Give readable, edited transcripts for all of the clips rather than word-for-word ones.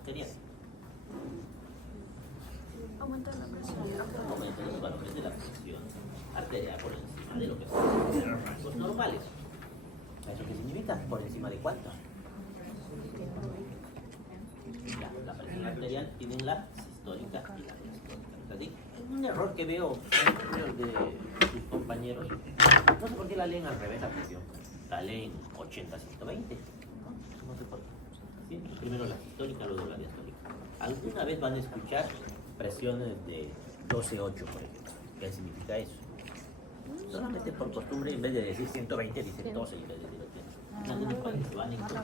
arterial. Aumenta la presión. Aumenta los valores de la presión arterial por encima de lo que son los rangos normales. ¿Eso qué significa? ¿Por encima de cuánto? La presión arterial tiene la sistólica y la diastólica. ¿Sí? Es un error que veo en muchos de sus compañeros. No sé por qué la leen al revés la presión. La leen 80-120. No sé por qué. ¿Sí? Primero la sistólica, luego la diastólica. ¿Alguna vez van a escuchar presiones de 12-8, por ejemplo? ¿Qué significa eso? Solamente por costumbre, en vez de decir 120, dicen 12 en vez de decir 80. En algunos países van en contra.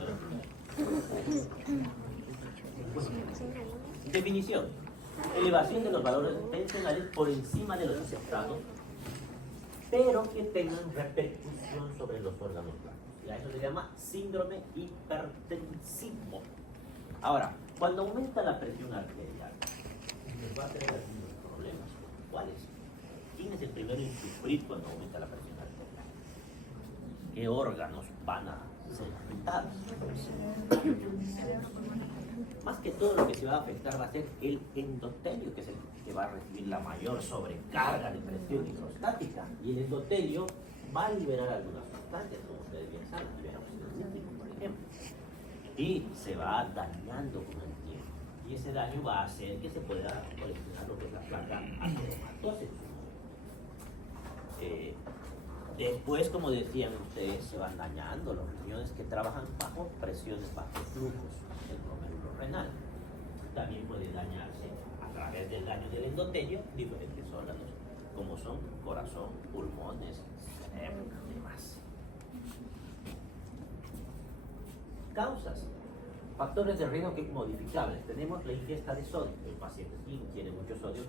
Definición: elevación de los valores tensionales por encima de los aceptados, pero que tengan repercusión sobre los órganos blancos. Y a eso se llama síndrome hipertensivo. Ahora, cuando aumenta la presión arterial, les va a tener algunos problemas. ¿Cuáles? ¿Quién es el primero en sufrir cuando aumenta la presión arterial? ¿Qué órganos van a ser afectados? Más que todo lo que se va a afectar va a ser el endotelio, que es el que va a recibir la mayor sobrecarga de presión hidrostática. Y el endotelio va a liberar algunas sustancias, como ustedes bien saben, libera óxido nítrico, por ejemplo. Y se va dañando con el tiempo. Y ese daño va a hacer que se pueda coleccionar lo que es la placa ateromatosis. Después, como decían ustedes, se van dañando los riñones que trabajan bajo presiones, bajo flujos del glomérulo renal. También puede dañarse a través del daño del endotelio diferentes órganos, como son corazón, pulmones, cerebro y demás. Causas. Factores de riesgo que modificables. Tenemos la ingesta de sodio. Los pacientes que ingieren mucho sodio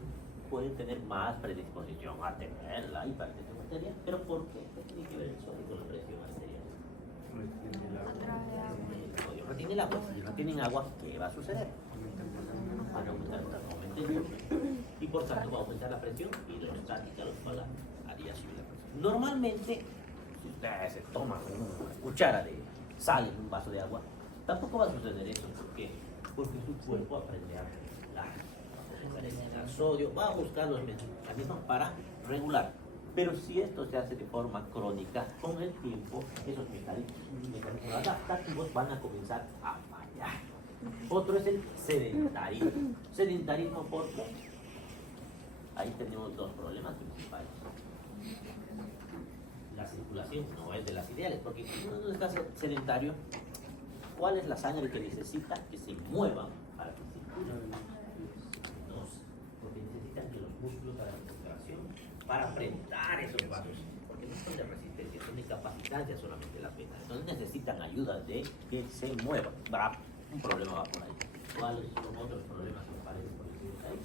pueden tener más predisposición a tener la hipertensión arterial. ¿Pero por qué? ¿Qué tiene que ver el sodio con la presión arterial? El sodio retiene el agua. Si retienen agua, ¿qué va a suceder? Van a aumentar el volumen y por tanto va a aumentar la presión hidrostática, lo cual haría subir la presión. Normalmente, si ustedes se toman una cuchara de sal en un vaso de agua, tampoco va a suceder eso. ¿Por qué? Porque su cuerpo aprende a regular el sodio, va a buscar los mecanismos para regular. Pero si esto se hace de forma crónica, con el tiempo, esos mecanismos adaptativos van a comenzar a fallar. Otro es el sedentarismo. Sedentarismo, ¿por qué? Ahí tenemos dos problemas principales. La circulación no es de las ideales, porque si uno no está sedentario, ¿cuál es la sangre que necesita que se mueva para que circule? No, porque necesitan que los músculos para la respiración, para apretar esos vasos, porque no son de resistencia, son de capacitancia solamente las venas. Entonces necesitan ayuda de que se muevan. Un problema va por ahí. ¿Cuáles son otros problemas que aparecen por ahí?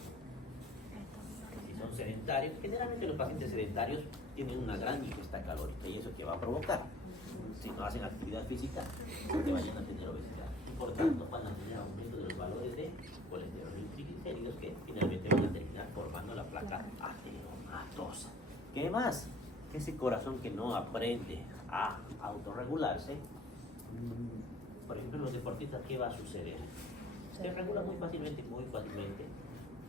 Si son sedentarios, generalmente los pacientes sedentarios tienen una gran ingesta calórica y eso que va a provocar, si no hacen actividad física, que vayan a tener obesidad. Y por tanto van a tener aumento de los valores de colesterol y triglicéridos que finalmente van a terminar formando la placa ateromatosa. ¿Qué más? Ese corazón que no aprende a autorregularse, por ejemplo, los deportistas, ¿qué va a suceder? Se regula muy fácilmente,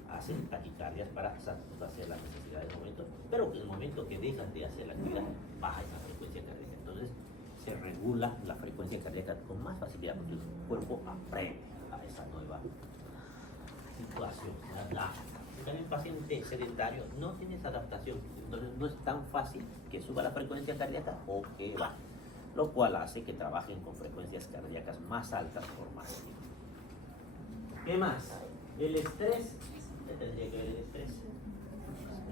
hacen taquicardias para satisfacer las necesidades del momento, pero en el momento que dejan de hacer la actividad, baja esa frecuencia cardíaca. Entonces, se regula la frecuencia cardíaca con más facilidad porque el cuerpo aprende a esa nueva situación, se adapta. El paciente sedentario no tiene esa adaptación, entonces no es tan fácil que suba la frecuencia cardíaca o que baje, lo cual hace que trabajen con frecuencias cardíacas más altas por más tiempo. ¿Qué más? El estrés. ¿Qué tendría que ver el estrés?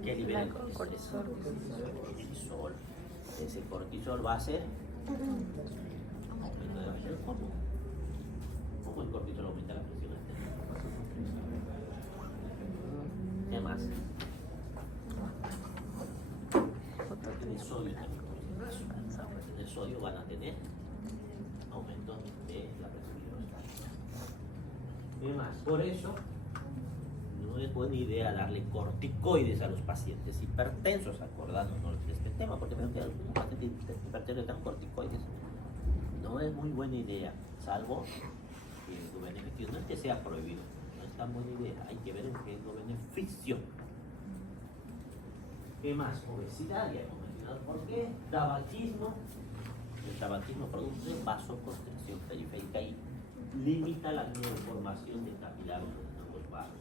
¿Qué libera el cortisol? Cortisol. Ese cortisol va a ser aumento de la presión. ¿Cómo el cortisol aumenta la presión arterial? ¿Qué más? En el sodio también. En el sodio van a tener aumento de la presión hidrostática. ¿Qué más? Por eso no es buena idea darle corticoides a los pacientes hipertensos, acordándonos de este tema, porque veo que algunos pacientes hipertensos dan corticoides. No es muy buena idea, salvo riesgo-beneficio. No es que sea prohibido, no es tan buena idea, hay que ver el riesgo-beneficio. ¿Qué más? Obesidad, ya hemos mencionado por qué. Tabaquismo. El tabaquismo produce vasoconstricción periférica y limita la neoformación de capilares de los nuevos vasos.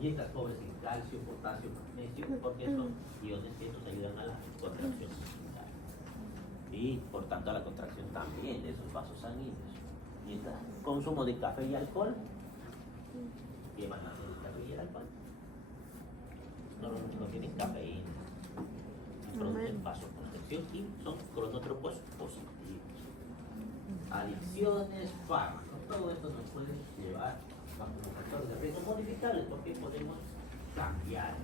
Dietas pobres en calcio, potasio, magnesio, porque son iones que nos ayudan a la contracción muscular. Y por tanto a la contracción también de esos vasos sanguíneos. Mientras consumo de café y alcohol, ¿qué van a hacer el café y el alcohol? No tienen cafeína, producen vasoconstricción y son cronótropos positivos. Adicciones, fármacos, todo esto nos puede llevar bajo los factores de riesgo modificables porque podemos cambiar.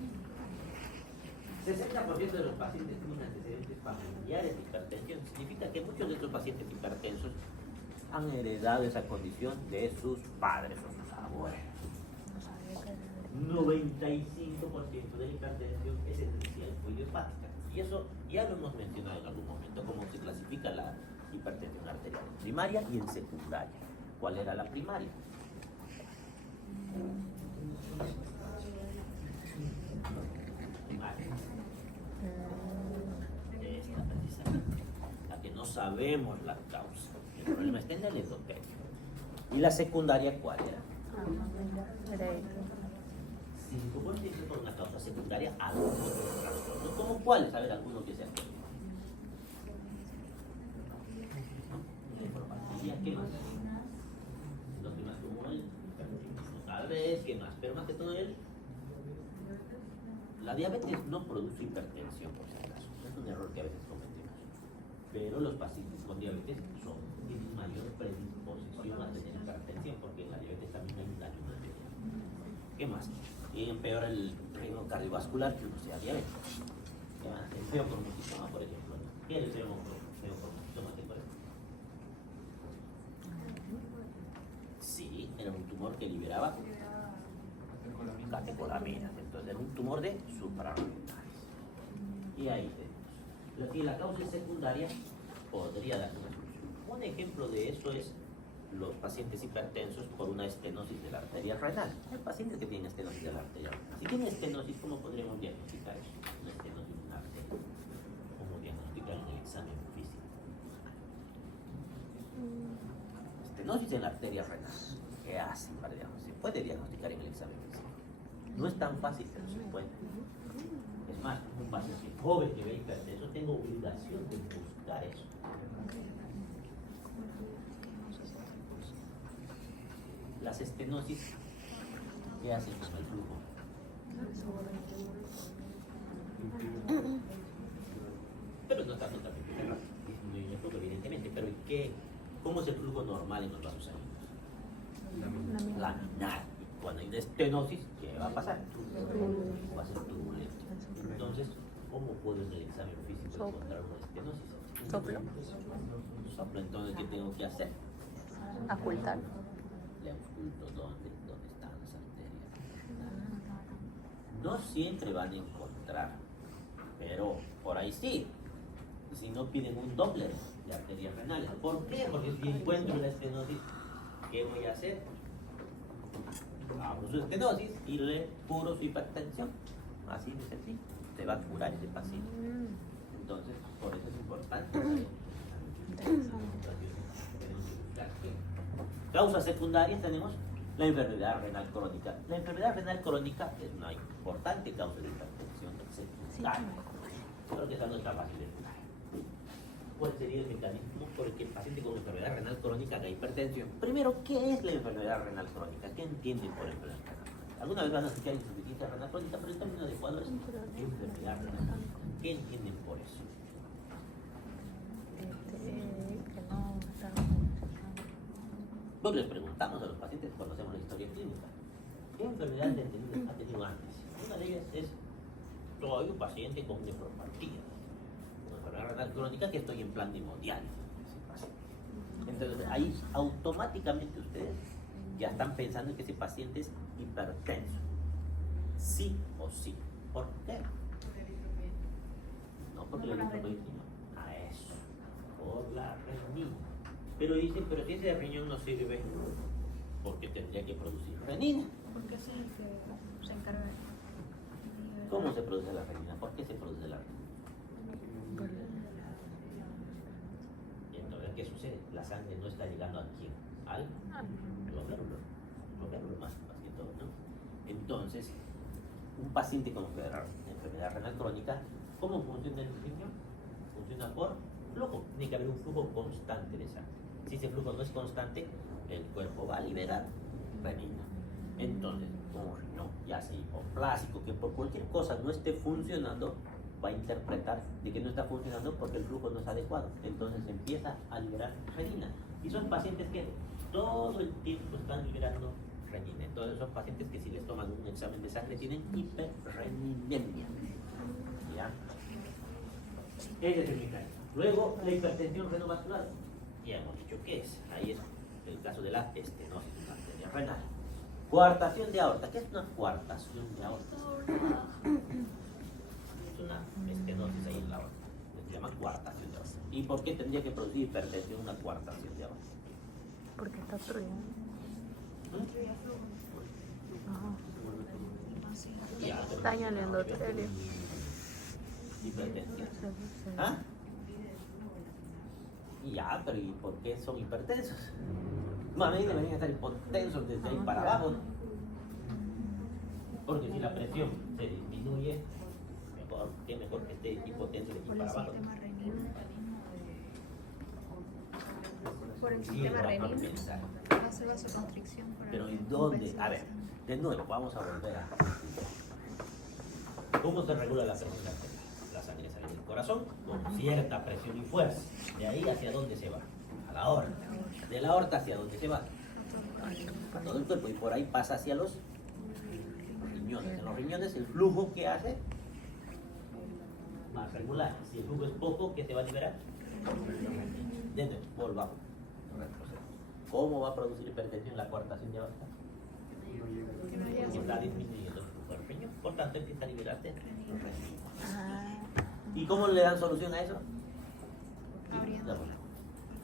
60% de los pacientes tienen antecedentes familiares de hipertensión. Significa que muchos de estos pacientes hipertensos han heredado esa condición de sus padres o sus abuelos. 95% de la hipertensión es esencial o idiopática. Y eso ya lo hemos mencionado en algún momento, cómo se clasifica la hipertensión arterial en primaria y en secundaria. ¿Cuál era la primaria? Primaria. Esta precisamente. La que no sabemos la causa. El problema está en el endotelio. ¿Y la secundaria cuál era? 5% por una causa secundaria a algún otro trastorno. ¿Cómo cuáles? A ver, alguno que sea. ¿Qué más? Lo que más común, tal vez, ¿qué más? Pero más que todo es la diabetes no produce hipertensión, por si acaso. Es un error que a veces cometemos. Pero los pacientes con diabetes tienen mayor predisposición a tener hipertensión, porque en la diabetes también hay un daño arterial. ¿Qué más? Y empeora el riesgo cardiovascular que uno sea diabético. ¿Qué más? El feocromocitoma, por ejemplo. ¿Qué es el feocromocitoma? ¿Te acuerdas? Sí, era un tumor que liberaba catecolaminas. Entonces era un tumor de suprarrenales. Y ahí tenemos. Y la causa secundaria podría dar una solución. Un ejemplo de eso es los pacientes hipertensos por una estenosis de la arteria renal. Hay pacientes que tienen estenosis de la arteria renal. Si tienen estenosis, ¿cómo podríamos diagnosticar eso? Una estenosis de una arteria. ¿Cómo diagnosticar en el examen físico? Estenosis en la arteria renal. ¿Qué hace para diagnosticar? Se puede diagnosticar en el examen físico. No es tan fácil, pero se puede. Es más, un paciente joven que ve hipertenso, tengo obligación de buscar eso. Las estenosis, ¿qué hacen con el flujo? Pero no está totalmente cerrado, disminuye el flujo evidentemente, pero ¿cómo es el flujo normal en los vasos sanguíneos? Laminar. Y cuando hay una estenosis, ¿qué va a pasar? Va a ser turbulento. Entonces, ¿cómo puedo en el examen físico encontrar una estenosis? Soplo. Soplo, entonces, ¿qué tengo que hacer? Ocultar. Le oculto dónde están las arterias. No siempre van a encontrar, pero por ahí sí. Si no piden un Doppler de arterias renales. ¿Por qué? Porque si encuentro la estenosis, ¿qué voy a hacer? Abro su estenosis y le curo su hipertensión. Así de sencillo. Se va a curar ese paciente. Entonces, por eso es importante. Causas secundarias tenemos la enfermedad renal crónica. La enfermedad renal crónica es una importante causa de hipertensión secundaria. Creo que esa no está fácil de curar. ¿Cuál sería el mecanismo por el que el paciente con enfermedad renal crónica haga hipertensión? Primero, ¿qué es la enfermedad renal crónica? ¿Qué entienden por enfermedad renal crónica? Alguna vez van a escuchar insuficiencia renal crónica, pero el término adecuado es enfermedad renal crónica. ¿Qué entienden por eso? Pues les preguntamos a los pacientes cuando hacemos la historia clínica, ¿qué enfermedad ha tenido antes? Una de ellas es, soy un paciente con nefropatía, una enfermedad renal crónica que estoy en plan de hemodiálisis. Entonces ahí automáticamente ustedes ya están pensando en que ese paciente es hipertenso. Sí o sí. ¿Por qué? No porque le eritromicina. A eso. Por la renina. Pero dice, pero si ese riñón no sirve, porque tendría que producir renina. Porque ese es el que se encarga de... ¿Cómo se produce la renina? ¿Por qué se produce la renina? Y entonces, ¿qué sucede? La sangre no está llegando a quién, al glomérulo más que todo, ¿no? Entonces, un paciente con enfermedad renal crónica, ¿cómo funciona el riñón? Funciona por flujo. Tiene que haber un flujo constante de sangre. Si ese flujo no es constante, el cuerpo va a liberar renina. Entonces, como un riñón ya sea hipoplásico, que por cualquier cosa no esté funcionando, va a interpretar de que no está funcionando porque el flujo no es adecuado. Entonces empieza a liberar renina. Y son pacientes que todo el tiempo están liberando renina. Entonces son pacientes que si les toman un examen de sangre tienen hiperreninemia. ¿Ya? Ese es el mecanismo. Luego, la hipertensión renovascular. Ya hemos dicho qué es. Ahí es el caso de la estenosis de la arteria renal. Coartación de aorta. ¿Qué es una coartación de aorta? Es una estenosis ahí en la aorta. Se llama coartación de aorta. ¿Y por qué tendría que producir hipertensión una coartación de aorta? Porque está obstruido. Ya, pero- Daña el endotelio. Hipertensión. ¿Ah? Ya, pero ¿y por qué son hipertensos? Bueno, ahí deberían estar hipotensos desde ahí para abajo, ¿no? Porque si la presión se disminuye, mejor, qué mejor que esté hipotenso de aquí Por el para abajo. sistema renino. Por el Sí, sistema va a renino. compensar. Hace vasoconstricción para Pero que ¿en dónde? compense A ver, de nuevo, vamos a volver a... ¿Cómo se regula la presión arterial? La sangre sale del corazón con cierta presión y fuerza. De ahí hacia dónde se va? A la aorta. De la aorta hacia dónde se va? A todo el cuerpo. Y por ahí pasa hacia los riñones. En los riñones el flujo que hace va a regular. Si el flujo es poco, ¿qué se va a liberar? De nuevo, volvamos. Retrocedemos. ¿Cómo va a producir hipertensión la coartación de aorta? Que no haya Está disminuyendo el flujo del riñón. Por tanto, empieza a liberarse renina. Ah, ¿Y cómo le dan solución a eso? abriendo.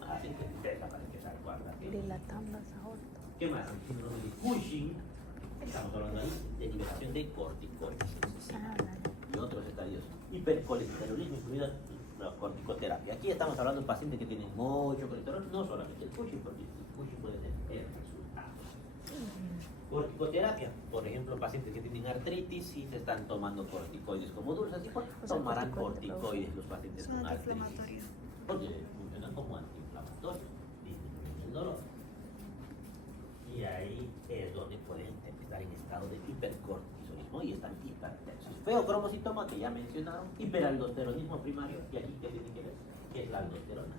Así que empieza para empezar coartación. dilatando las aortas. ¿Qué más? El síndrome de Cushing. Estamos hablando ahí de liberación de corticoides Ah, y otros estadios. Hipercolesterolismo, incluida la corticoterapia. Aquí estamos hablando de pacientes que tienen mucho colesterol, no solamente el Cushing, porque el Cushing puede ser el resultado. Corticoterapia, por ejemplo, pacientes que tienen artritis y se están tomando corticoides como dulces, igual O sea, tomarán corticoides, corticoides los pacientes Son con artritis. antiinflamatorios. Porque funcionan como antiinflamatorios, disminuyen el dolor. Y ahí es donde pueden empezar en estado de hipercortisolismo y están hipertensos. Feocromocitoma, que ya mencionaron, hiperaldosteronismo primario, y aquí ¿qué tiene que ver? ¿Qué es la aldosterona?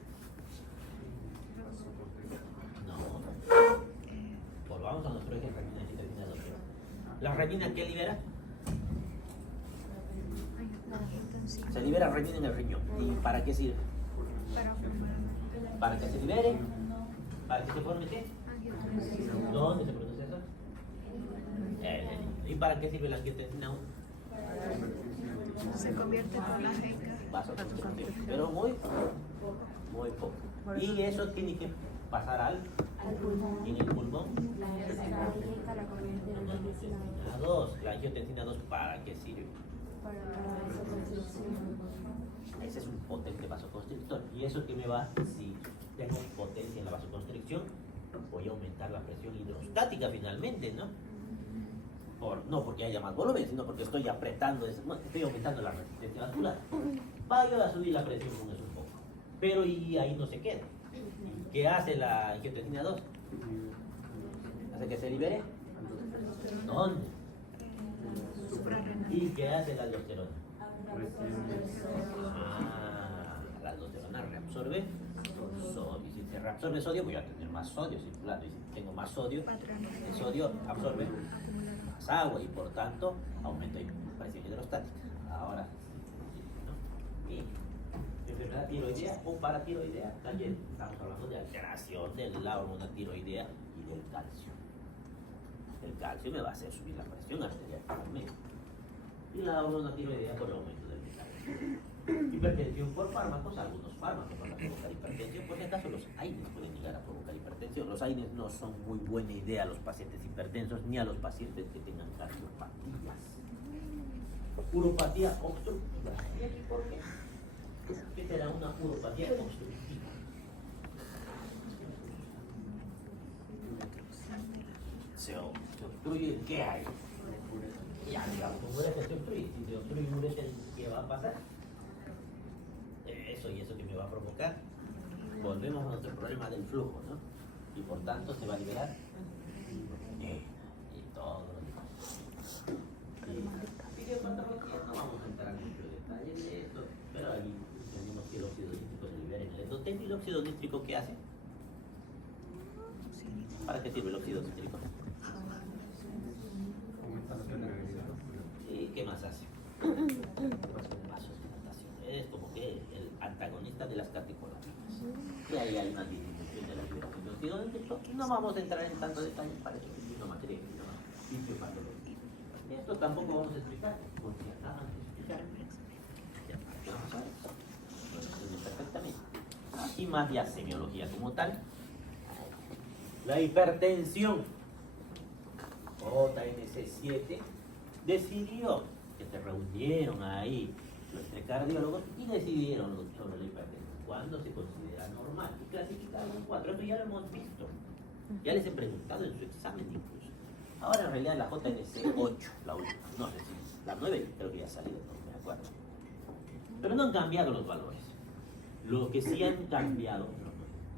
No. Volvamos a nuestro eje renina, angiotensina, aldosterona. ¿La renina qué libera? Se libera renina en el riñón. ¿Y para qué sirve? Para formar ¿Para que se libere? ¿Para que se forme qué? angiotensión. ¿Dónde se produce eso? ¿Y para qué sirve la angiotensina 1? Se convierte en colágena. Vasoconstricción, pero muy poco. Y eso tiene que pasar al pulmón. ¿En el pulmón? A 2. La angiotensina 2, ¿para qué sirve? Ese es un potente vasoconstrictor. ¿Y eso qué me va? Si tengo potencia en la vasoconstricción, voy a aumentar la presión hidrostática finalmente, ¿no? No porque haya más volumen, sino porque estoy apretando, estoy aumentando la resistencia vascular. Vaya a subir la presión con eso un poco. Pero y ahí no se queda. ¿Qué hace la angiotensina 2? ¿Hace que se libere? ¿Dónde? Suprarrenal. ¿Y qué hace la aldosterona? La aldosterona reabsorbe sodio. Si se reabsorbe sodio, voy a tener más sodio circulando. Y si tengo más sodio, el sodio absorbe más agua y por tanto aumento de presión hidrostática. Ahora sí, ¿no? Y enfermedad tiroidea o paratiroidea, también estamos hablando de alteración de la hormona tiroidea y del calcio. El calcio me va a hacer subir la presión arterial finalmente. Y la hormona tiroidea por el aumento del calcio. Hipertensión por fármacos, algunos fármacos van a provocar hipertensión, por si acaso los AINES pueden llegar a provocar hipertensión. Los AINES no son muy buena idea a los pacientes hipertensos ni a los pacientes que tengan cardiopatías. Uropatía obstructiva. ¿Y aquí por qué? ¿Qué será una uropatía obstructiva? Se obstruye, ¿qué hay? Ya, digamos, un ureter se obstruye. Si se obstruye un ureter, ¿qué va a pasar? Eso y eso que me va a provocar. Volvemos a nuestro problema del flujo, ¿no? Y por tanto se va a liberar y todo lo demás. Fisiopatología, no vamos a entrar en mucho detalle de esto, pero ahí entendemos que el óxido nítrico se libera en el endotelio. ¿Y el óxido nítrico qué hace? ¿Para qué sirve el óxido nítrico? ¿Y qué más hace? Vasodilatación. Es como que el antagonista de las catecolaminas. Y ahí hay una disminución de la liberación de óxido nítrico. No vamos a entrar en tanto detalle para eso, es una materia que se llama fisiopatología. Esto tampoco vamos a explicar, porque acaban de explicar. Ya, vamos a ver. Lo entienden perfectamente. Y más ya semiología como tal. La hipertensión. JNC7 decidió que se reunieron ahí los cardiólogos y decidieron sobre la hipertensión. ¿Cuándo se considera normal? Y clasificaron en 4. Esto ya lo hemos visto. Ya les he preguntado en su examen incluso. Ahora en realidad la JNC8, la última, no sé si la 9 creo que ya ha salido, no me acuerdo. Pero no han cambiado los valores. Lo que sí han cambiado,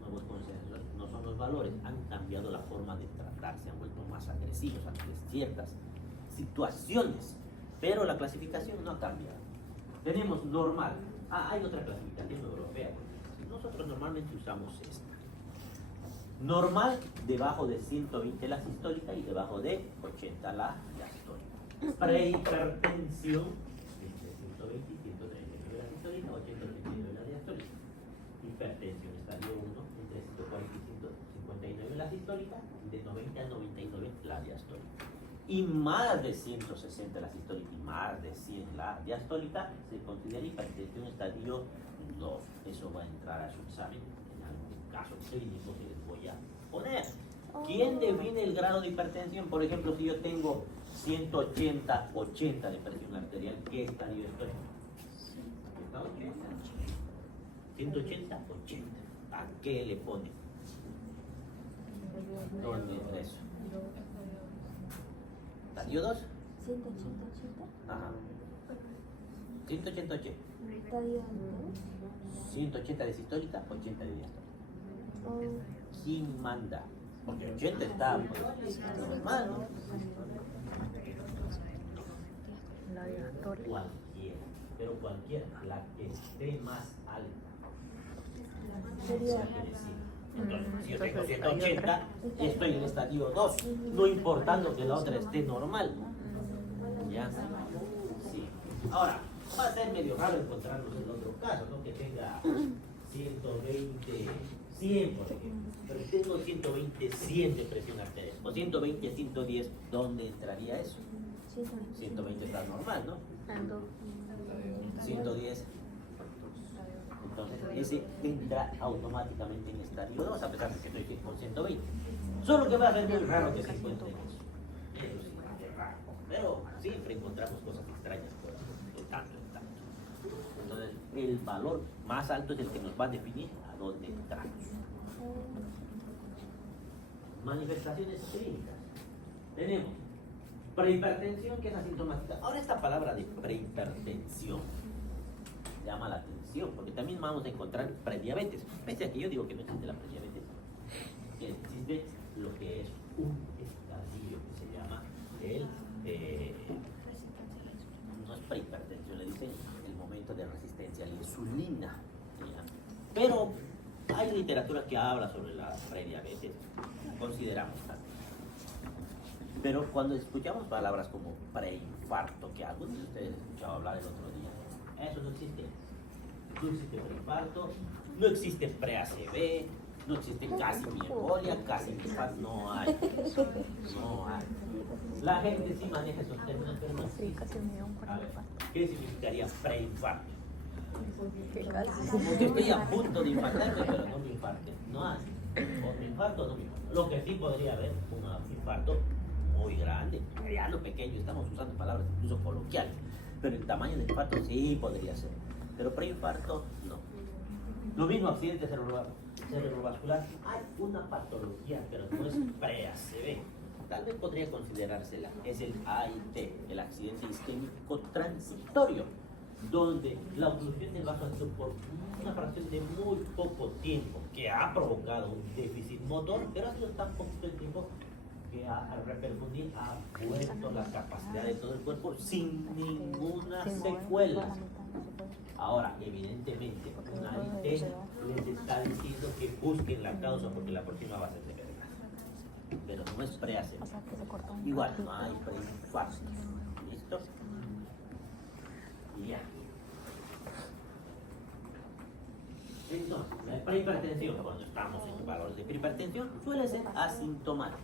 nuevos consensos, no son los valores, han cambiado la forma de tratar, se han vuelto más agresivos ante ciertas situaciones, pero la clasificación no ha cambiado. Tenemos normal, hay otra clasificación europea, nosotros normalmente usamos esta. Normal, debajo de 120 la sistólica y debajo de 80 la diastólica. Prehipertensión, entre 120 y 139 la sistólica, 80 y 39 la diastólica. Hipertensión, estadio 1, entre 140 y 159 la sistólica, y de 90 a 99 la diastólica. Y más de 160 la sistólica y más de 100 la diastólica, se considera hipertensión estadio 2. Eso va a entrar a su examen en algún caso clínico que les voy a poner. ¿Quién define el grado de hipertensión? Por ejemplo, si yo tengo 180, 80 de presión arterial, ¿qué estadio estoy? 180, 80. ¿A qué le pone? ¿Dónde entra eso? ¿Estadio 2? 180. Ajá. 180, 80. Estadio 180 de sistólica, 80 de diastólica. ¿Quién manda? Porque 80 está normal, ¿no? La diastólica. Cualquiera, pero cualquiera, la que esté más alta. sería Entonces, si yo tengo 180, estoy en estadio 2, no importando que la otra esté normal. ¿Ya? Sí. Ahora, va a ser medio raro encontrarnos en otro caso, ¿no? Que tenga 120, 100, por ejemplo. Pero si tengo 120, 100 de presión arterial, o 120, 110, ¿dónde entraría eso? 120 está normal, ¿no? 110. Entonces, ese entra automáticamente en estadio 2, a pesar de que estoy con 120. Solo que va a ser muy raro que se encuentre eso. Eso sí, es raro. Pero siempre encontramos cosas extrañas por ahí, de tanto en tanto. Entonces, el valor más alto es el que nos va a definir a dónde entramos. Manifestaciones clínicas. Tenemos prehipertensión, que es asintomática. Ahora esta palabra de prehipertensión llama la atención, porque también vamos a encontrar prediabetes. Pese a que yo digo que no existe la prediabetes, que existe lo que es un estadio que se llama el no es prehipertensión, le dicen el momento de resistencia a la insulina. ¿Ya? Pero hay literatura que habla sobre la prediabetes, consideramos también. Pero cuando escuchamos palabras como preinfarto, que algunos de ustedes escuchado hablar el otro día, eso no existe. No existe preinfarto, no existe pre-ACV, no existe casi embolia, casi infarto, no hay. No hay. La gente sí maneja esos términos, pero no Sí, existe. casi me dio un A ver, infarto. ¿qué significaría preinfarto? Porque estoy a punto de infartarme, pero no me infarte. No hay. O me infarto o no me infarto. Lo que sí podría haber un infarto muy grande, mediano, pequeño, estamos usando palabras incluso coloquiales. Pero el tamaño del infarto sí podría ser. Pero preinfarto, no. Lo mismo accidente cerebrovascular. Hay una patología, pero no es pre-ACV. Tal vez podría considerársela. Es el AIT, el accidente isquémico transitorio, donde la oclusión del vaso ha sido por una fracción de muy poco tiempo, que ha provocado un déficit motor, pero ha sido tan poquito el tiempo que al repercutir ha puesto la capacidad de todo el cuerpo sin ninguna secuela. Ahora, evidentemente, un AIT les está diciendo que busquen la causa porque la próxima va a ser de verdad. Pero no es pre-ACV. Igual, no hay preinfarto. ¿Listo? Y ya. Entonces, la prehipertensión, cuando estamos en valores de prehipertensión, suele ser asintomática.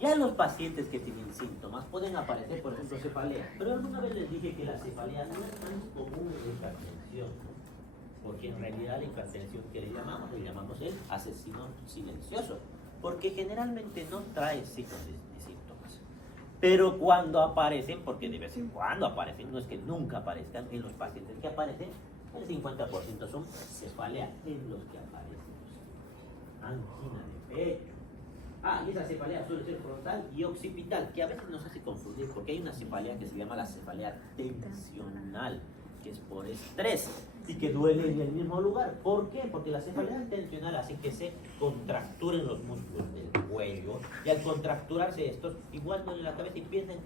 Ya los pacientes que tienen síntomas pueden aparecer, por ejemplo, cefalea. Pero alguna vez les dije que la cefalea no es tan común en la hipertensión, porque en realidad la hipertensión que le llamamos el asesino silencioso, porque generalmente no trae signos de síntomas. Pero cuando aparecen, porque de vez en cuando aparecen, no es que nunca aparezcan, en los pacientes que aparecen, el 50% son cefalea en los que aparecen. Angina de pecho. Y esa cefalea suele ser frontal y occipital, que a veces nos hace confundir, porque hay una cefalea que se llama la cefalea tensional, que es por estrés y que duele en el mismo lugar. ¿Por qué? Porque la cefalea tensional hace que se contracturen los músculos del cuello, y al contracturarse estos, igual duele la cabeza y piensan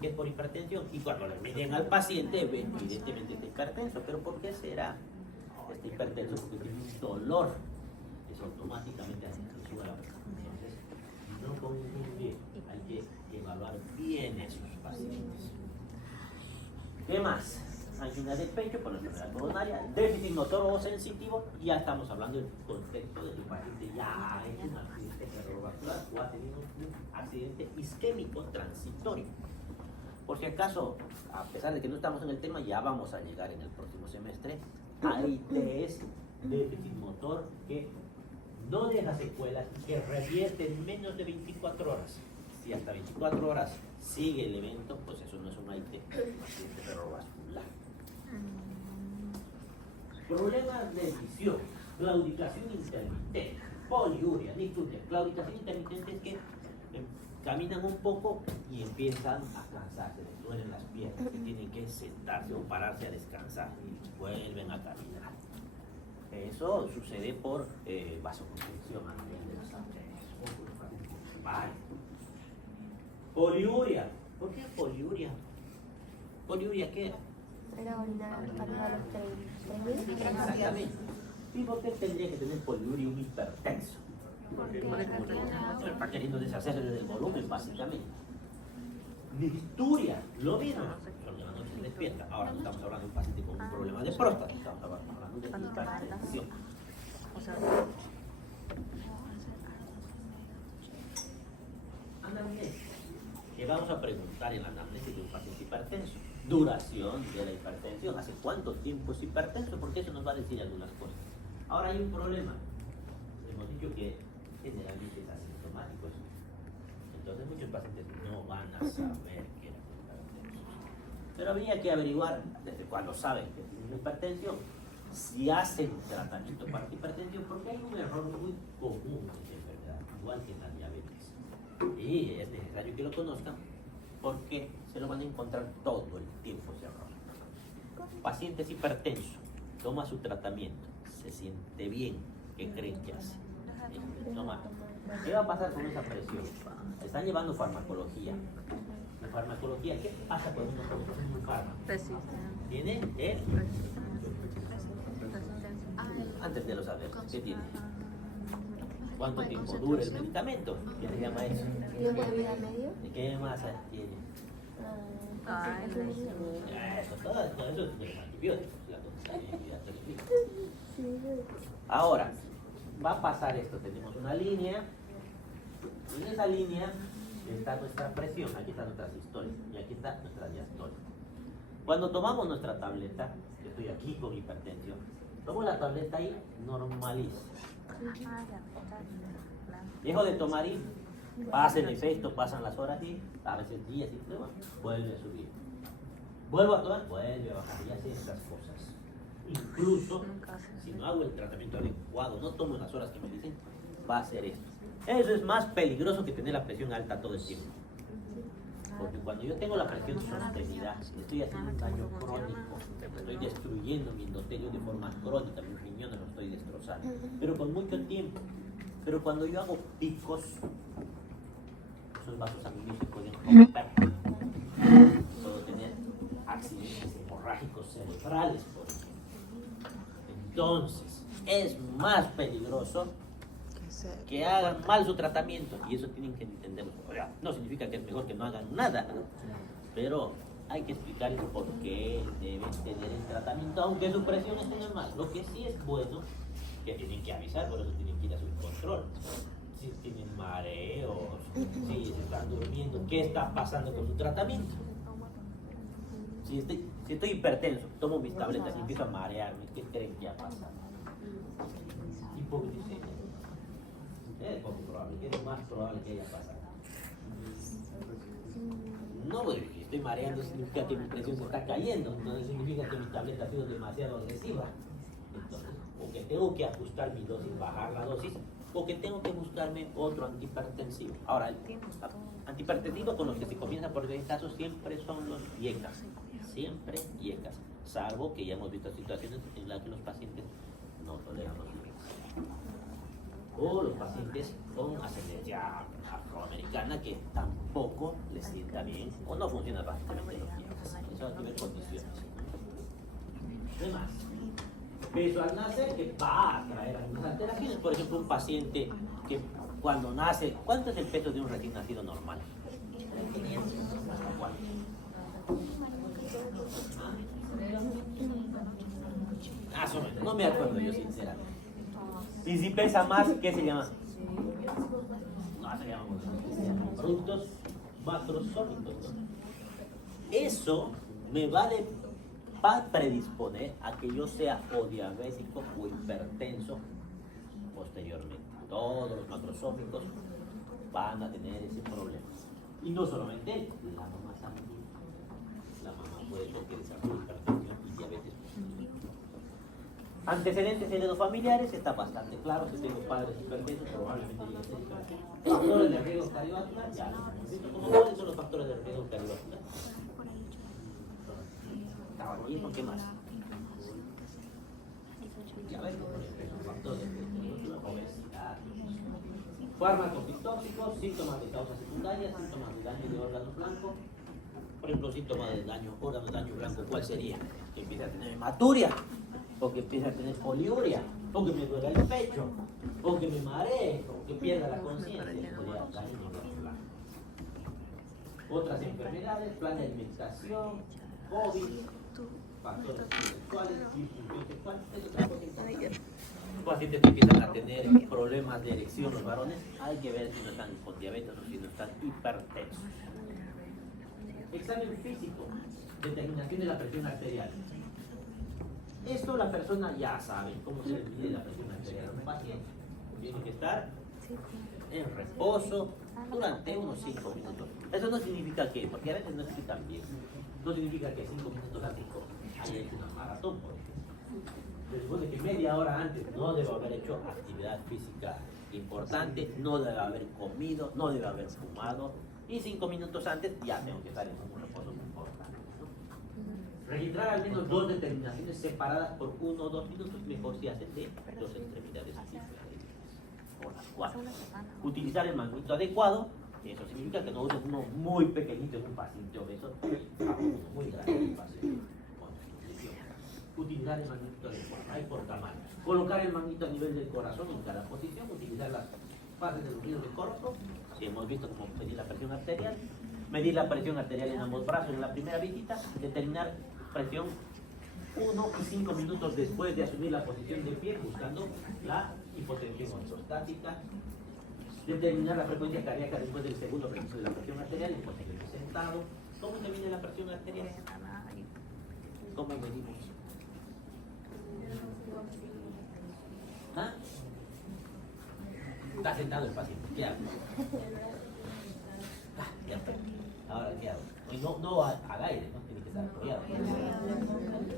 que es por hipertensión, y cuando le miden al paciente ven que evidentemente está hipertenso. ¿Pero por qué será este hipertenso? Porque tiene un dolor que es automáticamente hace que suba la presión. Entonces, no confundir, hay que evaluar bien esos pacientes. ¿Qué más? Angina de pecho por la enfermedad coronaria, déficit motor o sensitivo, y ya estamos hablando del contexto de que el paciente ya ha hecho un accidente cerebrovascular o ha tenido un accidente isquémico transitorio. Por si acaso, a pesar de que no estamos en el tema, ya vamos a llegar en el próximo semestre. AIT es déficit motor que no deja secuelas y que revierte en menos de 24 horas. Si hasta 24 horas sigue el evento, pues eso no es un AIT, es un accidente cerebrovascular. Problemas de visión, claudicación intermitente, poliuria, nicturia. Claudicación intermitente es que caminan un poco y empiezan a cansarse, les duelen las piernas y tienen que sentarse o pararse a descansar y vuelven a caminar. Eso sucede por vasoconstricción a nivel de las arterias. Vale. Poliuria. ¿Por qué poliuria? ¿Poliuria qué? Era orinar arriba de los 3 minutos. Exactamente. ¿Y por qué tendría que tener poliuria un hipertenso? Porque Está queriendo deshacerse del volumen, básicamente. Nicturia, lo mismo. Porque la noche se despierta. Ahora no estamos hablando de un paciente con un problema de próstata, estamos hablando de hipertensión. Anamnesis. ¿Qué vamos a preguntar en la anamnesis de un paciente hipertenso? Duración de la hipertensión. ¿Hace cuánto tiempo es hipertenso? Porque eso nos va a decir algunas cosas. Ahora hay un problema. Hemos dicho que generalmente es asintomático eso. Entonces muchos pacientes no van a saber que eran hipertensos. Pero habría que averiguar desde cuándo saben que tienen hipertensión, si hacen tratamiento para la hipertensión, porque hay un error muy común en esta enfermedad, igual que en la diabetes. Y es necesario que lo conozcan porque se lo van a encontrar todo el tiempo ese error. Pacientes hipertensos, toma su tratamiento, se siente bien, ¿qué creen que hace? Toma. ¿Qué va a pasar con esa presión? Están llevando farmacología. La farmacología, ¿qué pasa cuando uno consume un fármaco? Tiene antes de lo saber, ¿qué tiene? ¿Cuánto tiempo dura el medicamento? ¿Qué se llama eso? ¿Tiempo de vida medio? ¿De qué más tiene? Eso, todo eso es de los antibióticos. Ahora, va a pasar esto. Tenemos una línea. En esa línea está nuestra presión. Aquí están nuestras historias. Y aquí está nuestra diastolia. Cuando tomamos nuestra tableta, que estoy aquí con hipertensión. Tomo la tableta y normalizo. Dejo de tomar y pasa el efecto, pasan las horas y a veces días y pruebas, vuelve a subir. Vuelvo a tomar, vuelve a bajar y hace esas cosas. Incluso si no hago el tratamiento adecuado, no tomo las horas que me dicen, va a hacer esto. Eso es más peligroso que tener la presión alta todo el tiempo. Porque cuando yo tengo la presión sostenida, estoy haciendo un daño crónico, estoy destruyendo mi endotelio de forma crónica, mis riñones los estoy destrozando, pero con mucho tiempo. Pero cuando yo hago picos, esos vasos sanguíneos se pueden romper. Puedo tener accidentes hemorrágicos cerebrales, por ejemplo. Entonces, es más peligroso que hagan mal su tratamiento, y eso tienen que entenderlo. O sea, no significa que es mejor que no hagan nada, ¿no? Pero hay que explicarles por qué deben tener el tratamiento, aunque su presión esté normal. Lo que sí es bueno, que tienen que avisar, por eso tienen que ir a su control. Si tienen mareos, si están durmiendo, ¿qué está pasando con su tratamiento? Si estoy hipertenso, tomo mis tabletas y empiezo a marearme, ¿qué creen que ha pasado? Hipoglucemia. Es poco probable, que es más probable que haya pasado. No, porque si estoy mareando significa que mi presión se está cayendo, entonces significa que mi tableta ha sido demasiado agresiva. Entonces, o que tengo que ajustar mi dosis, bajar la dosis, o que tengo que buscarme otro antihipertensivo. Ahora, el antihipertensivo con los que se comienza por el caso siempre son los IECAS, siempre IECAS, salvo que ya hemos visto situaciones en las que los pacientes no toleran los IECAS. O los pacientes con ascendencia afroamericana que tampoco les sienta bien o no funciona básicamente los IECAS. Eso hay que ver condiciones. Además, peso al nacer que va a traer algunas alteraciones. Por ejemplo, un paciente que cuando nace, ¿cuánto es el peso de un recién nacido normal? 500. ¿Hasta cuánto? Más o menos, no me acuerdo yo sinceramente. Y si pesa más, ¿qué se llama? No, se llama productos macrosómicos, ¿no? Eso me vale para predisponer a que yo sea o diabético o hipertenso posteriormente. Todos los macrosómicos van a tener ese problema. Y no solamente él, la mamá también. La mamá puede desarrollar hipertensión y diabetes. Antecedentes heredofamiliares, está bastante claro. Si tengo padres hipertensos, probablemente llegue a ser hipertenso. Factores de riesgo cardiovascular, ya los hemos visto. ¿Cuáles son los factores de riesgo cardiovascular? Tabaquismo, ¿qué más? Diabetes, por ejemplo, factores de riesgo, obesidad. Fármacos tóxicos, síntomas de causas secundarias, síntomas de daño de órganos blancos. Por ejemplo, síntomas de daño, órgano de daño blanco, ¿cuál sería? Que empiece a tener hematuria, o que empiece a tener poliuria, o que me duela el pecho, o que me maree, o que pierda la conciencia. Sería daño de órganos blancos. Otras enfermedades, plan de alimentación, COVID, factores sexuales, disfunción sexual, eso es otra cosa importante. Pacientes que empiezan a tener problemas de erección los varones, hay que ver si no están con diabetes o si no están hipertensos. Examen físico, determinación de la presión arterial. Esto la persona ya sabe cómo se mide la presión arterial de un paciente. Tiene que estar en reposo durante unos 5 minutos. Eso no significa que, porque a veces no explican bien, no significa que 5 minutos antes haya hecho una maratón, por ejemplo. Después de que media hora antes no debe haber hecho actividad física importante, no debe haber comido, no debe haber fumado, y 5 minutos antes ya tengo que estar en un reposo importante, ¿no? Registrar al menos 2 determinaciones separadas por 1 o 2 minutos, mejor si hacen de 2 extremidades diferentes o las 4. Utilizar el magnito adecuado, eso significa que no uses uno muy pequeñito en un paciente obeso, uno muy grande en un paciente con nutrición. Utilizar el magnito adecuado, hay por tamaño. Colocar el magnito a nivel del corazón en cada posición, utilizar las fases de los ruidos del corazón. Si hemos visto cómo medir la presión arterial, medir la presión arterial en ambos brazos en la primera visita, determinar presión 1 y 5 minutos después de asumir la posición de pie, buscando la hipotensión ortostática, determinar la frecuencia cardíaca después del segundo registro de la presión arterial, hipotensión sentado. ¿Cómo se mide la presión arterial? ¿Cómo medimos? ¿Ah? Está sentado el paciente, ¿qué hago? Ya está. Ahora, ¿qué hago? No al aire, ¿no? Tiene que estar apoyado.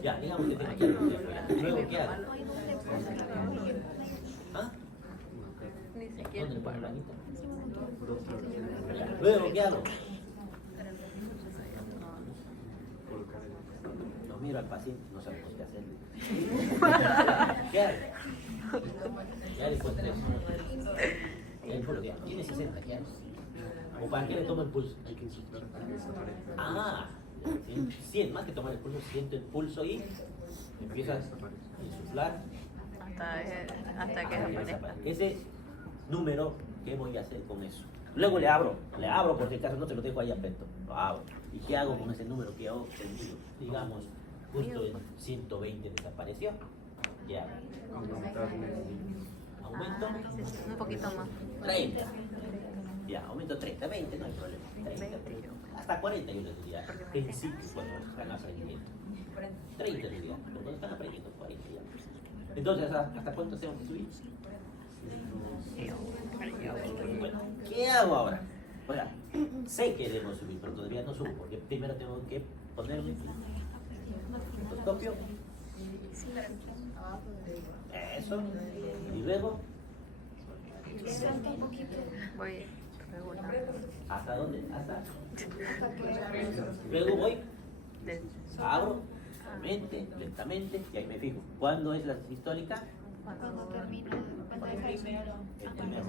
Ya, digamos que tengo que apoyado. Luego, ¿qué hago? ¿Ah? ¿Dónde le pongo la manita? Luego, ¿qué hago? Lo miro al paciente, no sabemos qué hacer. ¿Qué hago? Ya le puse eso. El pulso, ya. Tiene 60, ¿qué hago? ¿O para qué le tomo el pulso? Hay que insuflar para que esa pared. Ah, 100, más que tomar el pulso, siento el pulso y empiezas a insuflar. Hasta que desaparezca. Ese número, ¿qué voy a hacer con eso? Luego le abro por si acaso no te lo dejo ahí apeto, lo abro. ¿Y qué hago con ese número que he obtenido? Digamos, justo en 120 desapareció. ¿Qué hago? Aumento Un poquito más. 30. Ya, aumento 30, 20, no hay problema. 30, 30. Hasta 40 yo les diría. En sí, cuando están aprendiendo. 30 diría, pero cuando están aprendiendo 40 ya. Entonces, ¿hasta cuánto tengo que subir? Bueno, ¿qué hago ahora? Oiga, sé que debo subir, pero todavía no subo, porque primero tengo que poner un microscopio. Eso. Y luego, Voy regular. ¿hasta dónde? Hasta. Luego voy, abro, lentamente, y ahí me fijo. ¿Cuándo es la sistólica? Cuando termina, cuando deja el primero. El primero.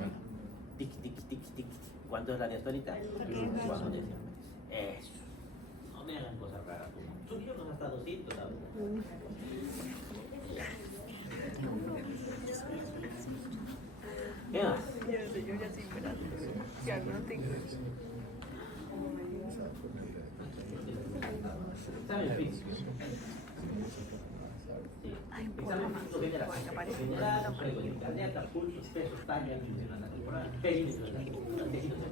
Tic, tic, tic, tic. ¿Cuánto es la diastólica? Cuando decía. Eso. No me hagan cosas raras. Subieron hasta 200, ¿sabes? ¿Qué más? Yo ya estoy esperando. Ya no tengo. Examen físico. Examen físico general, frecuencia cardíaca, pulsos, pesos, talla, dimensión corporal, perímetro de la estructura, tejidos de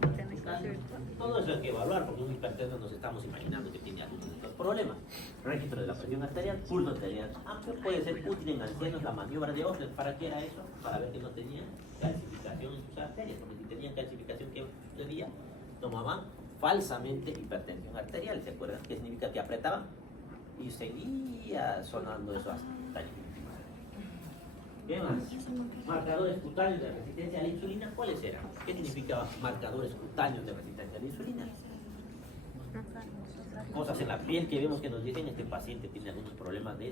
todo eso hay que evaluar porque un hipertenso nos estamos imaginando que tiene algunos de estos problemas. Registro de la presión arterial, pulso arterial amplio, puede ser útil en ancianos la maniobra de Osler. ¿Para qué era eso? Para ver que no tenían calcificación en sus arterias, porque si tenían calcificación, ¿qué sucedía? Tomaban falsamente hipertensión arterial, ¿se acuerdan? ¿Qué significa? Que apretaban y seguía sonando eso hasta allí. ¿Qué más? Marcadores cutáneos de resistencia a la insulina, ¿cuáles eran? ¿Qué significa marcadores cutáneos de resistencia a la insulina? Cosas en la piel que vemos que nos dicen que este paciente tiene algunos problemas de